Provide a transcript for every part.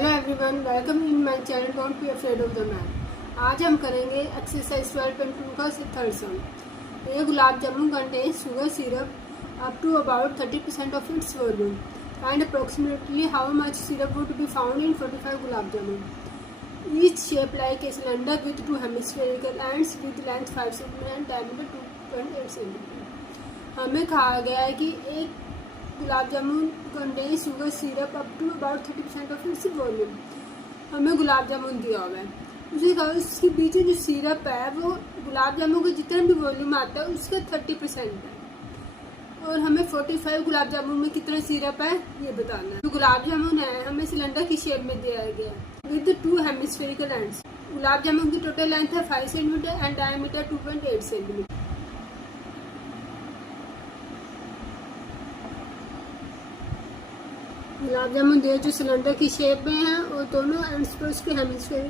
Hello everyone, welcome in my channel don't be afraid of the man. आज हम करेंगे exercise 12.2 का third sum. ये gulab jamun contain sugar syrup up to about 30% of its volume and approximately how much syrup would be found in 45 gulab jamun. Each shape like a cylinder with two hemispherical ends with length 5 cm and diameter 2.8 cm। हमें कहा गया है कि एक gulab jamun contain sugar syrup up to about 30% of its volume. हमें गुलाब जामुन दिया हुआ है, उसे कहा उसके बीच जो सिरप है वो गुलाब जामुन का जितना भी वॉल्यूम आता है उसका 30% है, और हमें 45 गुलाब जामुन में कितना सिरप है ये बताना है। जो गुलाब जामुन है हमें सिलेंडर की शेप में दिया गया है with 2 hemispherical ends. Gulab jamun की टोटल लेंथ है 5 cm and diameter 2.8 cm। Gulab jamun दिए जो सिलेंडर की शेप में है और दोनों एंड्स पर उसके हेमिस्फेयर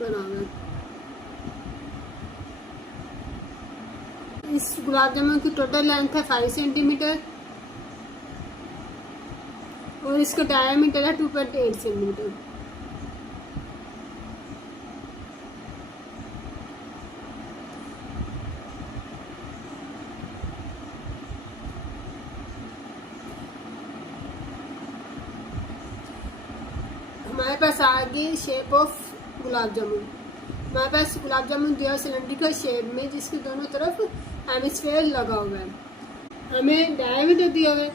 बना हुआ है। इस गुलाब जामुन की टोटल लेंथ है 5 सेंटीमीटर और इसका डायमीटर है 2.8 सेंटीमीटर। हमारे पास आगे शेप ऑफ गुलाब जामुन। हमारे पास गुलाब जामुन दिया सिलेंड्रिकल शेप में जिसके दोनों तरफ हेमिस्फेयर लगा हुआ है। हमें डायमीटर दिया हुआ है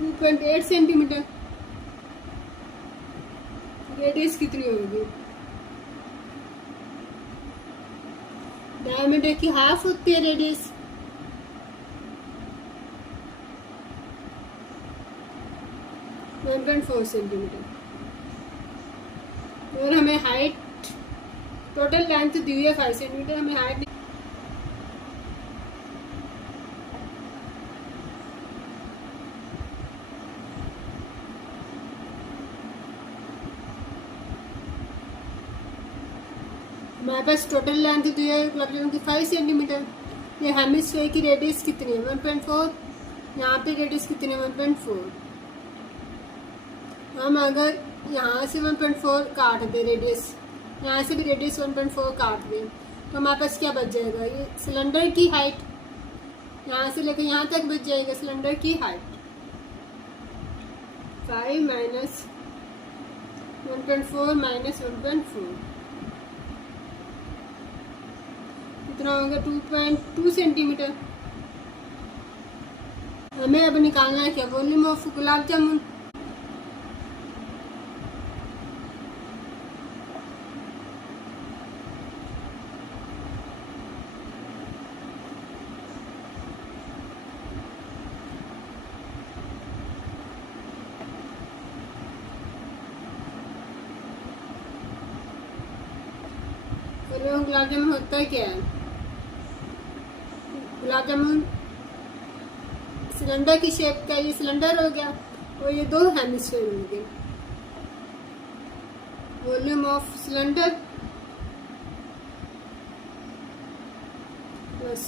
2.8 सेंटीमीटर। रेडियस कितनी होगी? डायमीटर की हाफ होती है रेडियस। One 1.4 centimetre. और हमें हाइट टोटल लेंथ दी हुई है 5 सेंटीमीटर। हमें हाइट हमारे पास टोटल लेंथ दी है गुलाब जामुन की 5 सेंटीमीटर। ये हेमिस्फेयर की रेडियस कितनी है? 1.4। यहाँ पे रेडियस कितनी है? 1.4। हम अगर यहाँ से 1.4 काट दे रेडियस, यहाँ से भी रेडियस 1.4 काट दे तो हमारे पास क्या बच जाएगा? ये सिलेंडर की हाइट यहाँ से लेकर यहाँ तक बच जाएगा। सिलेंडर की हाइट 5 माइनस 1.4 माइनस 1.4 कितना होगा? 2.2 सेंटीमीटर। हमें अब निकालना है क्या? वॉल्यूम ऑफ गुलाब जामुन। गुलाब जामुन होता है क्या है? गुलाब जामुन सिलेंडर की शेप का, ये सिलेंडर हो गया और ये दो हेमिस्फेयर हो गए। Volume of cylinder plus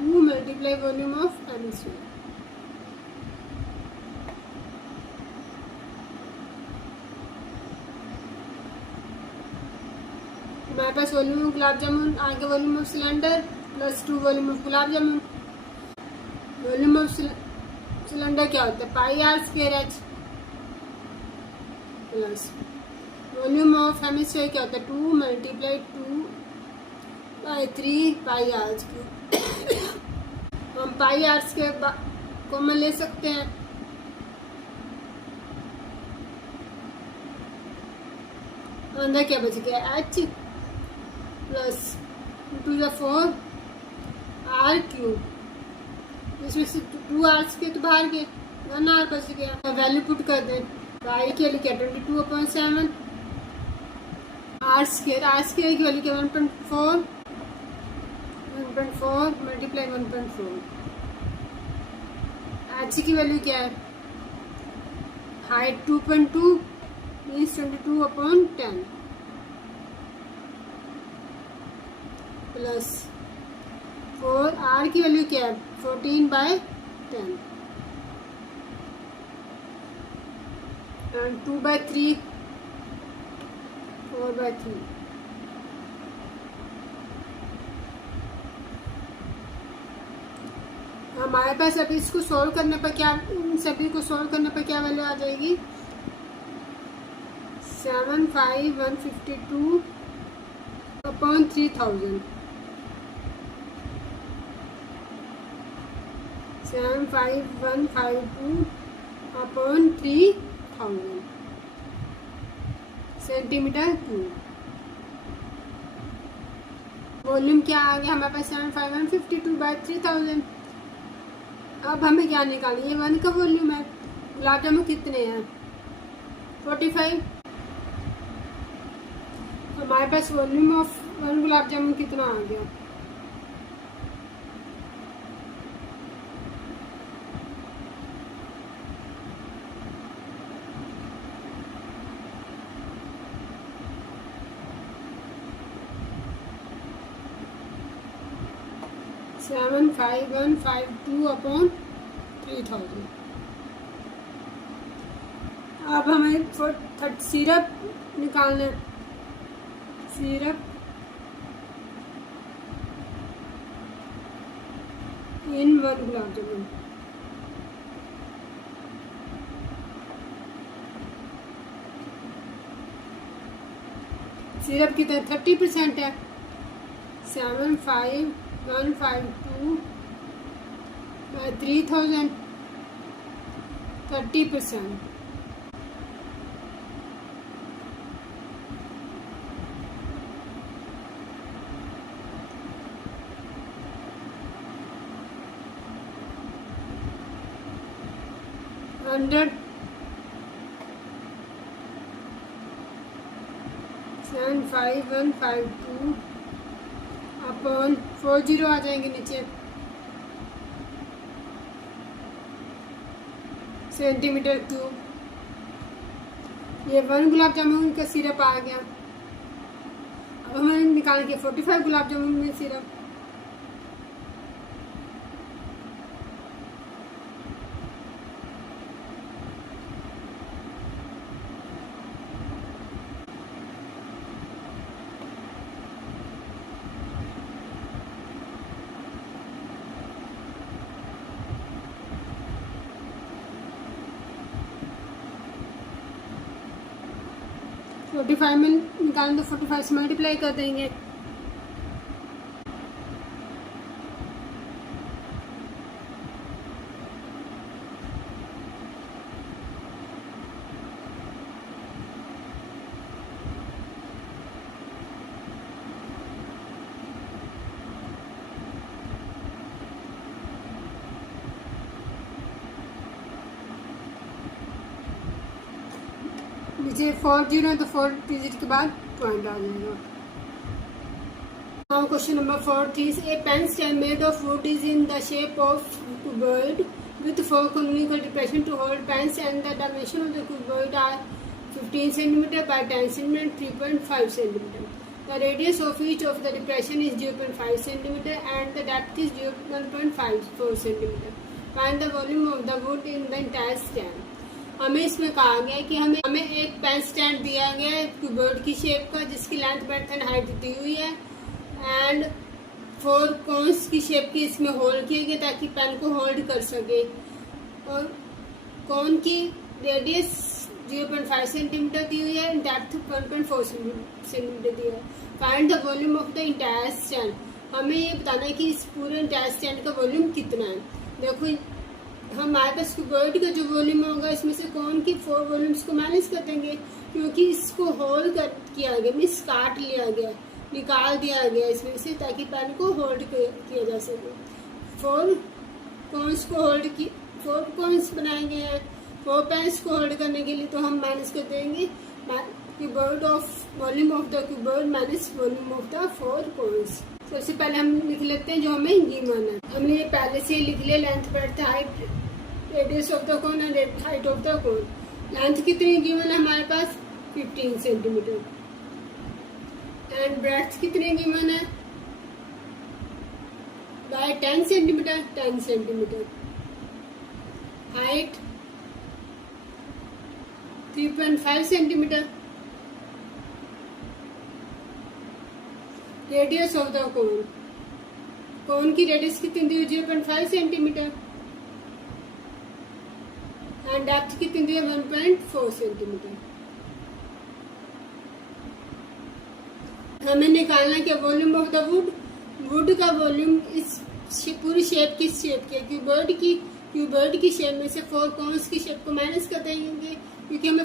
2 multiply volume of hemisphere. हमारे पास वॉल्यूम ऑफ गुलाब जामुन, आगे volume of cylinder plus 2 volume of gulab jamun. Volume of cylinder क्या होता है? Pi are square h plus volume of hemisphere क्या होता है? 2 मल्टीप्लाई 2/3 पाई आर स्क्वायर। हम पाई आर स्क्वायर कॉमन ले सकते हैं। अंदर क्या बच गया? H plus 2 R cube. इसमें से 2 आर के तो बाहर गए, 1 आर बच गया। वैल्यू पुट कर दें। वाई की वैल्यू क्या? 22/7 आर स्क्वायर की वैल्यू क्या? 1.4 मल्टीप्लाई 1.4। एच की वैल्यू क्या है? हाइट 2.2 मीन्स 22/10 प्लस और आर की वैल्यू क्या है 14/10 एंड 2/3 4/3। हमारे पास अभी इसको सॉल्व करने पर क्या, इन सभी को सॉल्व करने पर क्या वैल्यू आ जाएगी 75152/3000 75152/3000 सेंटीमीटर क्यूब। वॉल्यूम क्या आ गया हमारे पास 75152/3000। अब हमें क्या निकालना, ये 1 का वॉल्यूम है। गुलाब जामुन कितने हैं 45। हमारे पास वॉल्यूम ऑफ 1 गुलाब जामुन कितना आ गया 75152/3000। अब हमें सिरप निकालना है। सिरप इन 1 गुलाब जामुन। सिरप कितना 30% है 75152/3000 30%। हंड्रेड 75152/40 आ जाएंगे नीचे सेंटीमीटर क्यूब। ये 1 गुलाब जामुन का सिरप आ गया। अब हमें निकाल के 45 गुलाब जामुन में सिरप। तो 45 में निकालें तो 45 से मल्टीप्लाई कर देंगे। नीचे 40 है तो 4 डिजिट के बाद पॉइंट आ जाएगा। Now question number 4 is a pen stand made of wood is in the shape of cuboid with 4 conical depression to hold pens and the dimension of the cuboid are 15 cm by 10 cm 3.5 cm. The radius of each of the depression is 0.5 cm and the depth is 1.54 cm. Find the volume of the wood in the entire stand. हमें इसमें कहा गया है कि हमें एक pen stand दिया गया है क्यूबॉइड की शेप का जिसकी लेंथ ब्रेड्थ एंड हाइट दी हुई है एंड 4 कोन्स की शेप की इसमें होल्ड किए गए ताकि पेन को होल्ड कर सके और कोन की रेडियस 0.5 सेंटीमीटर दी हुई है डेप्थ 1.4 सेंटीमीटर दी है। Find the volume of the entire stand. हमें ये बताना है कि इस पूरे इंटायर स्टैंड का वॉल्यूम कितना है। देखो हमारे पास क्यूबॉइड का जो वॉल्यूम होगा इसमें से कौन की 4 वॉल्यूम्स को माइनस कर देंगे क्योंकि इसको होल्ड किया गया मीन्स काट लिया गया निकाल दिया गया इसमें से ताकि पेन को होल्ड किया जा सके। 4 कॉन्स को होल्ड की 4 कॉन्स बनाए गए हैं 4 पेन्स को होल्ड करने के लिए तो हम माइनस कर देंगे cuboid of volume of the cuboid minus volume of the 4 cons. सबसे पहले हम लिख लेते हैं जो हमें गिवन है। हमने ये पहले से लिख लिया length breadth height radius of the cone and height of the cone. Length कितनी गिवन है हमारे पास 15 सेंटीमीटर एंड ब्रेड्थ कितनी गिवन है by 10 centimetre, 10 centimetre. Height 3.5 centimetre. Radius of the cone, cone की रेडियस कितनी दी है 0.5 सेंटीमीटर एंड डेप्थ कितनी दी है 1.4 सेंटीमीटर। हमें निकालना क्या volume of the wood, would का वॉल्यूम इस पूरी शेप किस शेप की, क्यूबर्ड की शेप में से 4 कॉन्स की शेप को माइनस कर देंगे क्योंकि हमें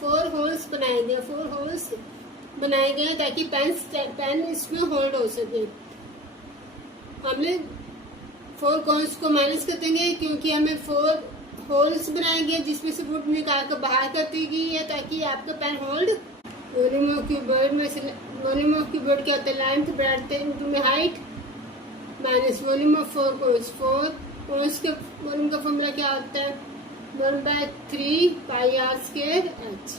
4 होल्स बनाए गए, 4 होल्स बनाए गए ताकि पेन इसमें होल्ड हो सके। हमने 4 कॉन्स को माइनस कर देंगे क्योंकि हमें 4 होल्स बनाए गए जिसमें से वुड निकाल कर बाहर कर दी गई है ताकि आपका pen hold. Volume of cuboid में से वॉल्यूम ऑफ क्यूबर्ड क्या होता है, लेंथ ब्रेड्थ इनटू में height minus volume of 4 cones. 4 cones के वॉल्यूम का फॉर्मूला क्या होता है 1/3 pi are square H.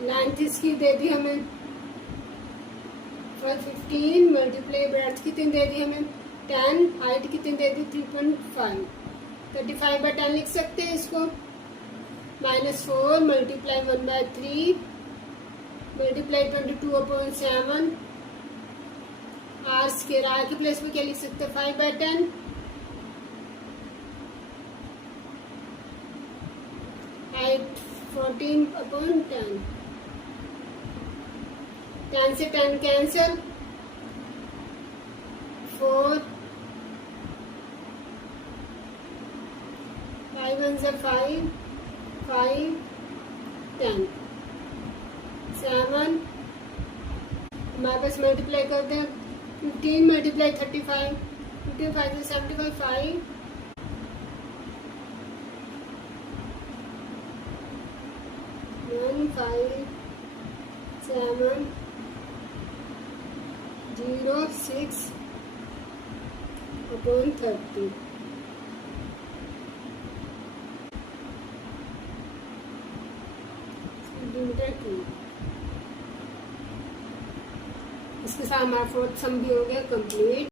Length इसकी दे दी हमें 15 मल्टीप्लाई ब्रेड्थ कितनी दे दी हमें 10, हाइट कितनी दे दी 3.5, 35/10 लिख सकते हैं इसको। -4 multiply 1/3 multiply 22/7 R square, R के प्लेस में क्या लिख सकते हैं 5/10 हाइट 14/10। 10 से 10 कैंसिल, 4 5 1 से 5 5 10 7 हमारे पास मल्टीप्लाई करते हैं 15 मल्टीप्लाई 35 55 से 75 5 1 5 7 0 6 upon 30। इसके साथ हमारा 4th सम भी हो गया कंप्लीट।